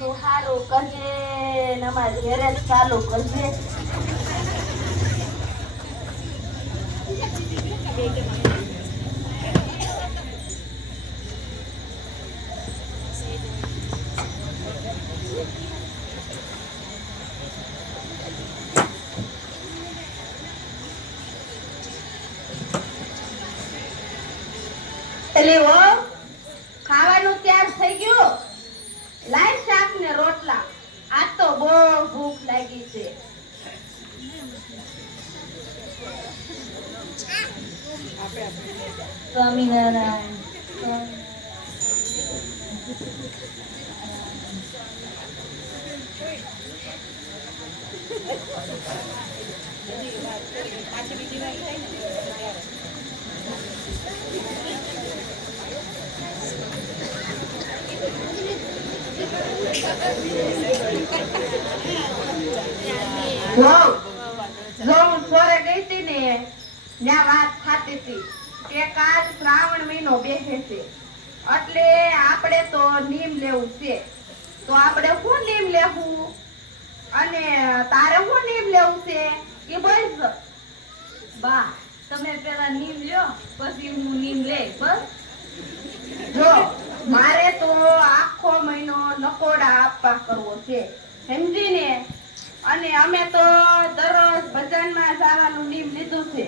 તું હારું કરજે નમાજ ઘેરે ચાલુ કરજે એટલે હો ખાવાનું તૈયાર થઈ ગયું લાય શાક ને રોટલા આ તો બહુ ભૂખ લાગી છે સ્વામિનારાયણ જો જો હું સોરે ગઈ હતી ને ત્યાં વાત થાતી હતી કાલ શ્રાવણ મહિનો બેસે છે. એટલે આપણે તો નીમ લેવું છે. તો આપણે શું નીમ લેવું? અને તારે શું નીમ લેવું છે? એ બસ બા તમે પેલા નીમ લ્યો પછી હું નીમ લે બસ. જો મારે તો આખો મહિનો નકોડા આપવા કરવો છે. સમજીને? અને અમે તો દરરોજ ભજનમાં જવાનું નીમ લીધું છે.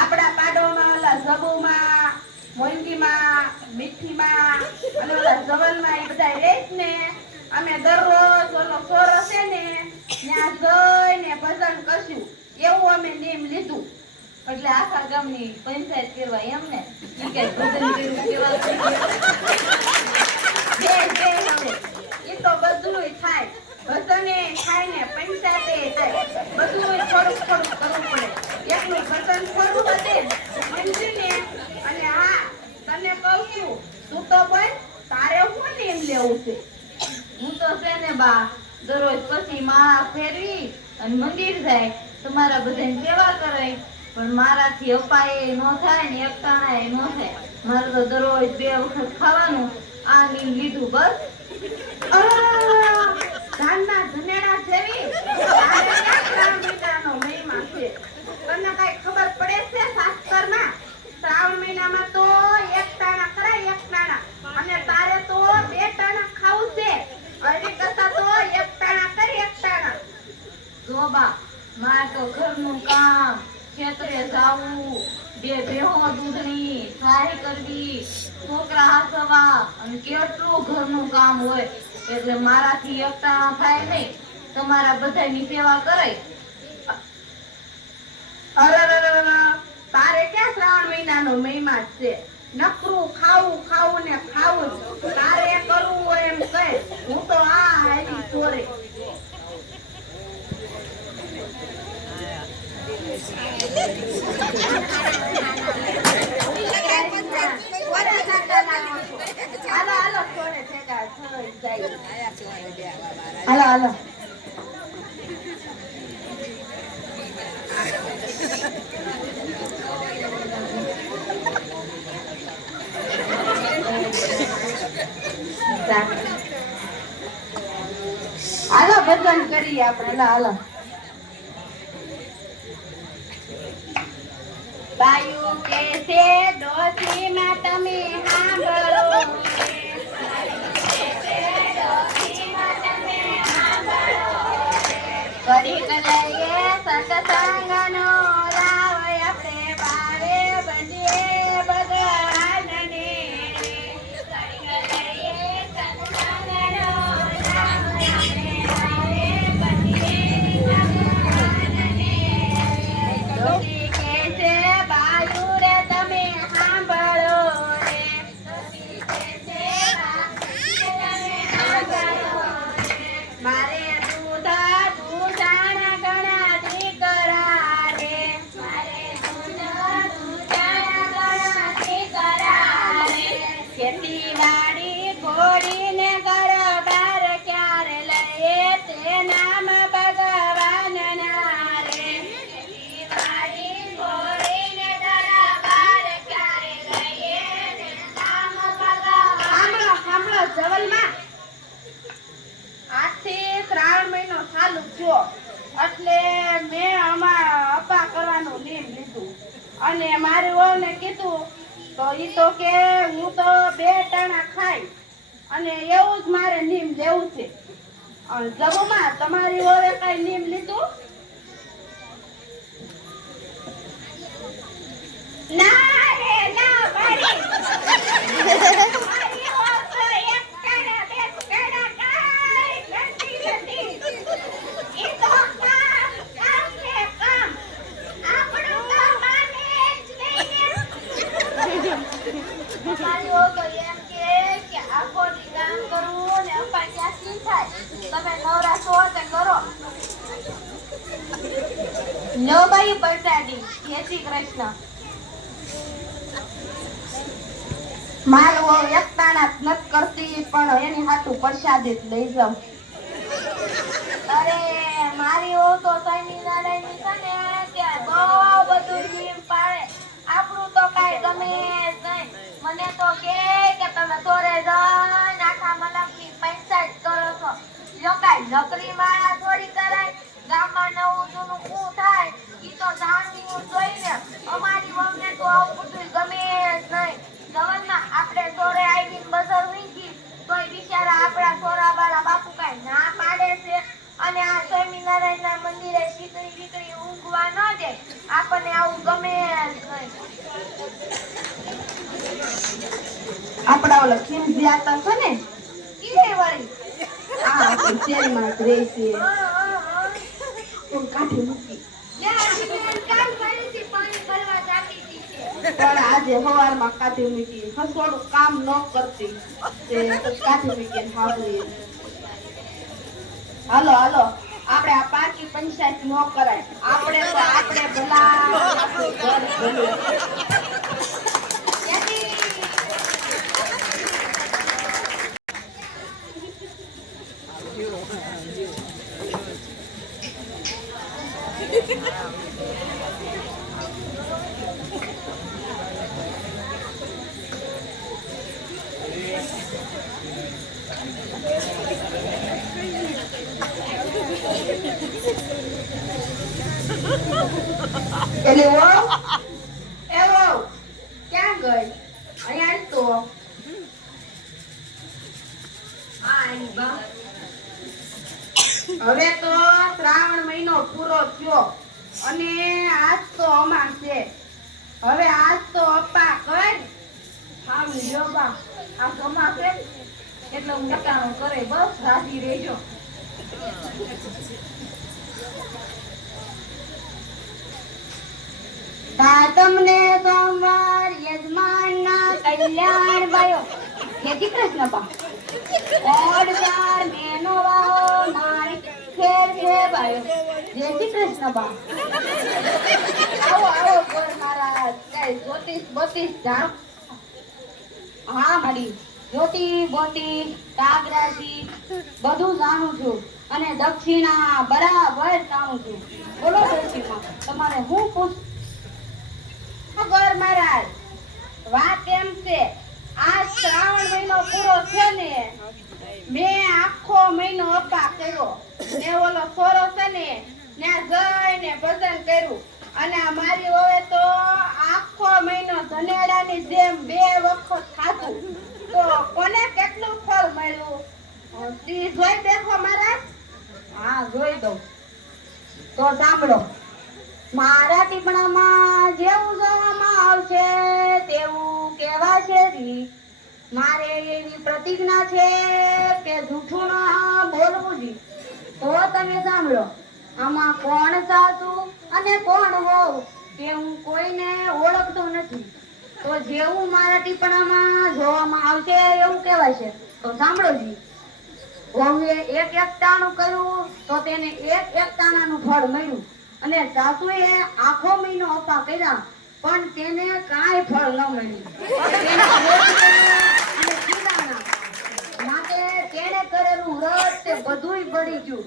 આપણા જબુમાં મોંગીમાં મીઠીમાં અને ઓલા જવલમાં એ બધા રહે ને. અમે દરરોજ ઓલો સોરો છે ને, ત્યાં જઈને ભજન કરશું. એવું અમે નીમ લીધું. એટલે આખા ગામની પંચાયત કરવા એમ ને ભજન કર્યું, કેવા બે બે હવે ઈ તો બધુંય થાય ભજને થાય ને પંચાયતે થાય બધુંય થોડુંક થોડુંક કરવું પડે એકલું ભજન થોડું વધે સમજીને અને હા તને કહું છું તું તો બોલ તારે શું નિયમ લેવું છે હું તો છે ને બા માળા ફેરવી અને મંદિર જાય. તમારા બધાની સેવા કરાય. પણ મારાથી અપાય ન થાય ને એકટાણા ન થાય. મારે તો દરરોજ બે વખત ખાવાનું. આ નીમ લીધું બસ! ધાનના ધનેડા છે? તને કઈ ખબર પડે છે શાસ્ત્રમાં? શ્રાવણ મહિનામાં તો એક ટાણા કરાય એક ટાણા અને તારે તો બે ટાણા ખાવું છે એની કરતા તો એક ટાણા કરી એક ટાણા જો બા મારે તો ઘરનું કામ જાવું બે ભેહો કામ હોય એટલે મારાથી એકતા છે? નકરું ખાવું ખાવું ને ખાવું તારે કરવું હોય એમ કહે હું તો આ હાલો હાલો હાલો. હાલો હાલો કરીએ આપણે. હાલો. બાયુ કે છે ડોશીમાં તમે સાંભળો. કરી કલાઈએ સત્સંગનો છો. એટલે મેં આમાં અપા કરવાનું નિયમ લીધું. અને મારી ઓને કીધું, તો એ તો કે હું તો બે ટાણા ખાઈ. અને એવું જ મારે નીમ લેવું છે. જબુમાં તમારી ઓવે કઈ નિયમ લીધું? કૃષ્ણ એકતાણા નથી કરતી પણ એની હાટું પ્રસાદી લઈ જાઉં. અરે મારી તો શનિ નારાયણની છે ને ત્યાં બહુ બધું નિયમ પાળે આપણું તો કાંઈ ગમે જ નહીં મને તો કે કે તમે સોરે જઈને આખા મલકની પૈસા જ કરો છો જો કાંઈ નકરી માળા થોડી કરાય ગામમાં નવું જૂનું શું થાય ઈ તો જાણવું જોઈને અમારી વહુને તો આવું બધું ગમે જ નહીં જવનમાં આપણે સોરે આવીને બજાર વીંચી તોય બિચારા આપણા સોરા બાળા બાપુ કાંઈ ના પાડે છે અને આ સ્વામિનારાયણના મંદિરે શીકડી બીકડી ઊંઘવા ન દે આપણને આવું ગમે જ નહીં આપડા વળી. આ. પણ આજે સવારમાં કાઢી મૂકી. હસવાડું કામ ન કરતી. કાઢી મૂકી સાંભળી હાલો હાલો. આપણે આ પાકી પંચાયત ન કરાય. આપણે આપણે ભલા. વહુ એ વહુ ક્યાં ગઈ અહીંયા આવ તો આ આઈ બા હવે તો શ્રાવણ મહિનો પૂરો થયો અને આજ તો અમાર છે. હવે આજ તો અપ્પા કર આમ જો બા. આ કમા કે? એટલે હું નકાણો કરે. બસ રાજી રહેજો. તા તમને સોમવાર યજમાનના કલ્યાણ જય શ્રી કૃષ્ણ બા ઓડકાર મેનો વાહો મારી ખેર છે બાયો જય શ્રી કૃષ્ણ બા આવો આવો ગોર મારા કઈ જ્યોતિષ બોતીસ જાણો? હા મારી જ્યોતિ બોતી કાગરાજી બધું જાણું છું. અને દક્ષિણા બરાબર જાણું છું. બોલો દક્ષિણા તમારે હું પૂછ ગોર મહારાજ. વાત એમ છે, આ શ્રાવણ મહિનો પૂરો છે ને, મેં આખો મહિનો અપા કર્યો. ને ઓલો સોરો છે ને, ત્યાં જઈને ભજન કર્યું. અને અમારી મારી હવે તો આખો મહિનો ધનેડાની જેમ બે વખત ખાધું. તો કોને કેટલું ફળ મળ્યું? તી જોઈ દેખો મહારાજ? હા, જોઈ દઉં. તો સાંભળો. મારા ટીપણામાં જેવું જોવામાં આવશે તેવું કહેવાશે રી. મારે એવી પ્રતિજ્ઞા છે કે જૂઠું ના બોલવું જી તો તમે સાંભળો, આમાં કોણ સાસુ અને કોણ હોવ તે હું કોઈને ઓળખતો નથી. તો જેવું મારા ટીપણામાં જોવામાં આવશે એવું કહેવાશે. તો સાંભળો જી. વહુએ એક એક ટાણું કર્યું તો તેને એક એકતાનાનું ફળ મળ્યું. અને સાસુએ આખો મહિનો અપા કર્યા. પણ તેને કાંઈ ફળ ન મળ્યું. માટે તેણે કરેલું વ્રત તે બધુંય બળી ગયું.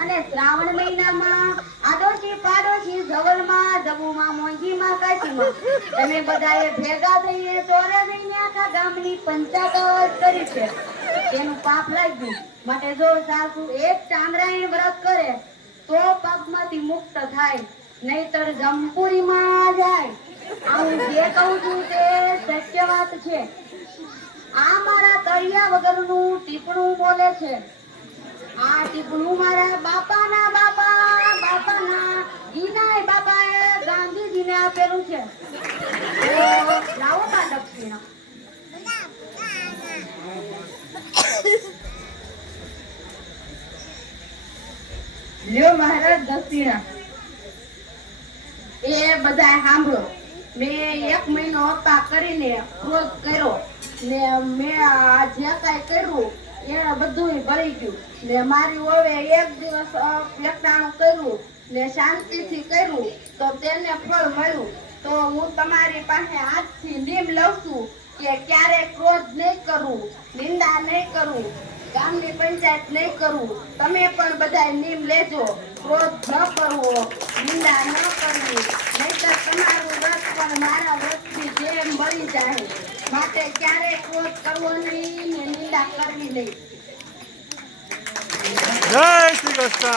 અને શ્રાવણ મહિનામાં આડોશી પાડોશી જવલમાં, જબુમાં, મોંઘીમાં કાચીમાં તમે બધાએ ભેગા થઈને ચોરે થઈને આખા ગામની પંચાયત કરી છે. તેનું પાપ લાગ્યું. માટે જો સાસુ એક ચામરાયણ વ્રત કરે, તો પાપમાંથી મુક્ત થાય. નહીતર જમપુરીમાં આ હું જે કહું છું તે સત્ય વાત છે. આ મારા તળિયા વગરનું ટીપણું બોલે છે. આ ટીપણું મારા બાપાના બાપા, બાપાના ઈનાય બાપાએ ગાંધીજીને આપેલું છે. લાવો બા દક્ષિણા. લ્યો મહારાજ દક્ષિણા. એ બધા સાંભળો. મેં એક મહિનો અપા કરીને ક્રોધ કર્યો. ને મેં આ જે કાંઈ કર્યું, એ બધું ભરી ગયું. ને મારી ઓવે એક દિવસ એકટાણું કર્યું ને શાંતિથી કર્યું, તો તેને ફળ મળ્યું. તો હું તમારી પાસે આજથી નિયમ લઉં છું કે ક્યારે ક્રોધ નહીં કરવું નિંદા નહીં કરવું ગામની પંચાયત નહીં કરવું તમે પણ બધા નિયમ લેજો. ક્રોધ ન કરવો, નિંદા ન કરવી. નહીતર તમારું પણ મારા વ્રતથી જેમ બળી જાય. માટે ક્યારેય ક્રોધ કરવો ને નિંદા કરવી નહીં. જય શ્રી કૃષ્ણ.